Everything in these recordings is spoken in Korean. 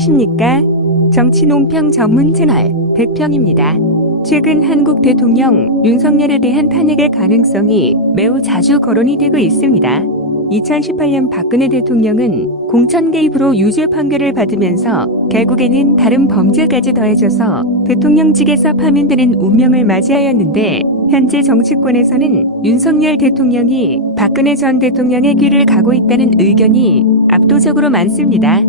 안녕하십니까? 정치 논평 전문 채널 백평입니다. 최근 한국 대통령 윤석열에 대한 탄핵의 가능성이 매우 자주 거론이 되고 있습니다. 2018년 박근혜 대통령은 공천 개입으로 유죄 판결을 받으면서 결국에는 다른 범죄까지 더해져서 대통령직에서 파면되는 운명을 맞이하였는데, 현재 정치권에서는 윤석열 대통령이 박근혜 전 대통령의 길을 가고 있다는 의견이 압도적으로 많습니다.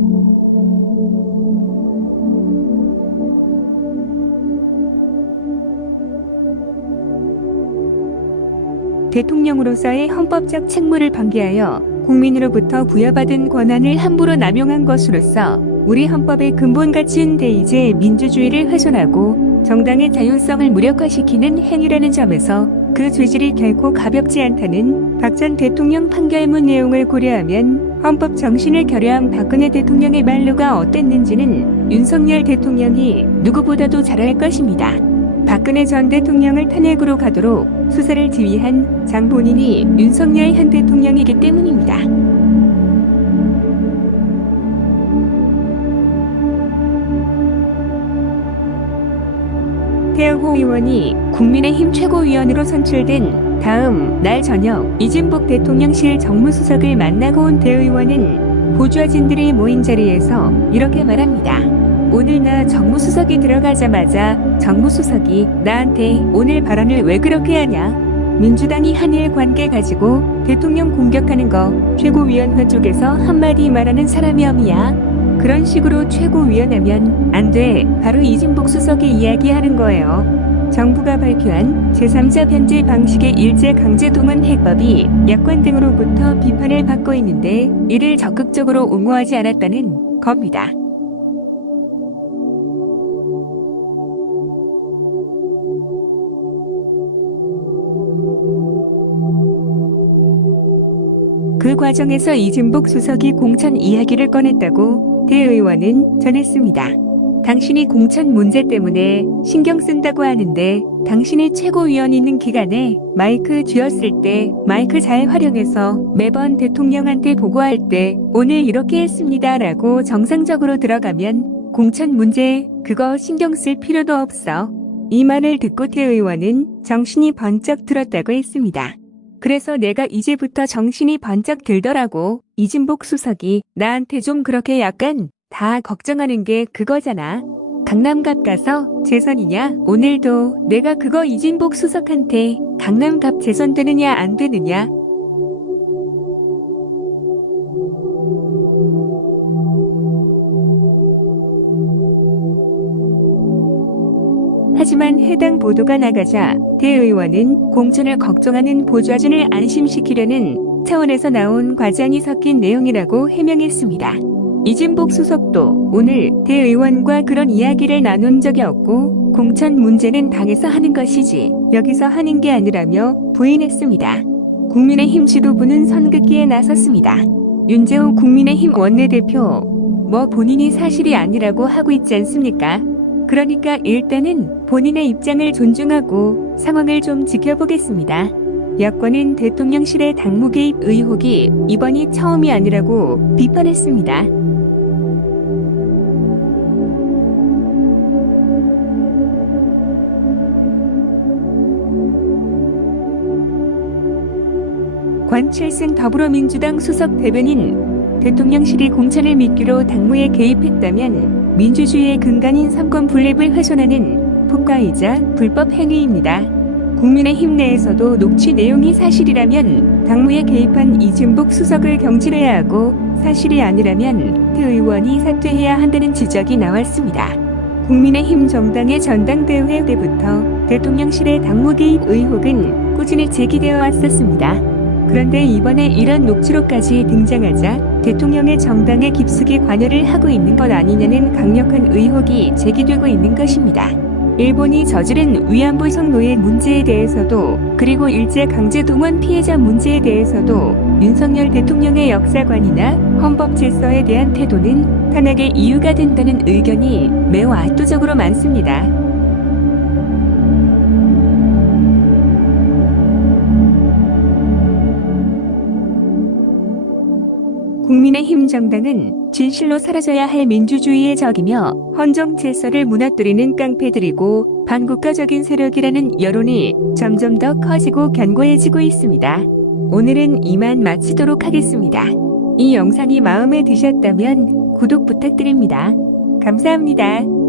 대통령으로서의 헌법적 책무를 방기하여 국민으로부터 부여받은 권한을 함부로 남용한 것으로서 우리 헌법의 근본 가치인 대의제 민주주의를 훼손하고 정당의 자율성을 무력화시키는 행위라는 점에서 그 죄질이 결코 가볍지 않다는 박 전 대통령 판결문 내용을 고려하면 헌법 정신을 결여한 박근혜 대통령의 말로가 어땠는지는 윤석열 대통령이 누구보다도 잘 알 것입니다. 박근혜 전 대통령을 탄핵으로 가도록 수사를 지휘한 장 본인이 윤석열 현 대통령이기 때문입니다. 태영호 의원이 국민의힘 최고위원으로 선출된 다음 날 저녁 이진복 대통령실 정무수석을 만나고 온 대 의원은 보좌진들이 모인 자리에서 이렇게 말합니다. 오늘 나 정무수석이 들어가자마자 정무수석이 나한테 오늘 발언을 왜 그렇게 하냐? 민주당이 한일 관계 가지고 대통령 공격하는 거 최고위원회 쪽에서 한마디 말하는 사람이 없냐? 그런 식으로 최고위원하면 안 돼. 바로 이진복 수석이 이야기하는 거예요. 정부가 발표한 제3자 변제 방식의 일제강제동원 해법이 야권 등으로부터 비판을 받고 있는데, 이를 적극적으로 옹호하지 않았다는 겁니다. 그 과정에서 이진복 수석이 공천 이야기를 꺼냈다고 대 의원은 전했습니다. 당신이 공천 문제 때문에 신경 쓴다고 하는데, 당신이 최고위원 있는 기간에 마이크 쥐었을 때 마이크 잘 활용해서 매번 대통령한테 보고할 때 오늘 이렇게 했습니다 라고 정상적으로 들어가면 공천 문제 그거 신경 쓸 필요도 없어. 이 말을 듣고 대 의원은 정신이 번쩍 들었다고 했습니다. 그래서 내가 이제부터 정신이 번쩍 들더라고. 이진복 수석이 나한테 좀 그렇게 약간 다 걱정하는 게 그거잖아. 강남갑 가서 재선이냐? 오늘도 내가 그거 이진복 수석한테 강남갑 재선되느냐 안 되느냐? 하지만 해당 보도가 나가자 대 의원은 공천을 걱정하는 보좌진을 안심시키려는 차원에서 나온 과장이 섞인 내용이라고 해명했습니다. 이진복 수석도 오늘 대 의원과 그런 이야기를 나눈 적이 없고 공천 문제는 당에서 하는 것이지 여기서 하는 게 아니라며 부인했습니다. 국민의힘 지도부는 선긋기에 나섰습니다. 윤재호 국민의힘 원내대표 뭐 본인이 사실이 아니라고 하고 있지 않습니까? 그러니까 일단은 본인의 입장을 존중하고 상황을 좀 지켜보겠습니다. 여권은 대통령실의 당무 개입 의혹이 이번이 처음이 아니라고 비판했습니다. 권칠승 더불어민주당 수석 대변인, 대통령실이 공천을 미끼로 당무에 개입했다면 민주주의의 근간인 삼권 분립을 훼손하는 폭과이자 불법 행위입니다. 국민의힘 내에서도 녹취 내용이 사실이라면 당무에 개입한 이진복 수석을 경질해야 하고, 사실이 아니라면 대 의원이 사퇴해야 한다는 지적이 나왔습니다. 국민의힘 정당의 전당대회 때부터 대통령실의 당무 개입 의혹은 꾸준히 제기되어 왔었습니다. 그런데 이번에 이런 녹취록까지 등장하자 대통령의 정당에 깊숙이 관여를 하고 있는 것 아니냐는 강력한 의혹이 제기되고 있는 것입니다. 일본이 저지른 위안부 성노예 문제에 대해서도, 그리고 일제강제동원 피해자 문제에 대해서도 윤석열 대통령의 역사관이나 헌법 질서에 대한 태도는 탄핵의 이유가 된다는 의견이 매우 압도적으로 많습니다. 국민의힘 정당은 진실로 사라져야 할 민주주의의 적이며 헌정 질서를 무너뜨리는 깡패들이고 반국가적인 세력이라는 여론이 점점 더 커지고 견고해지고 있습니다. 오늘은 이만 마치도록 하겠습니다. 이 영상이 마음에 드셨다면 구독 부탁드립니다. 감사합니다.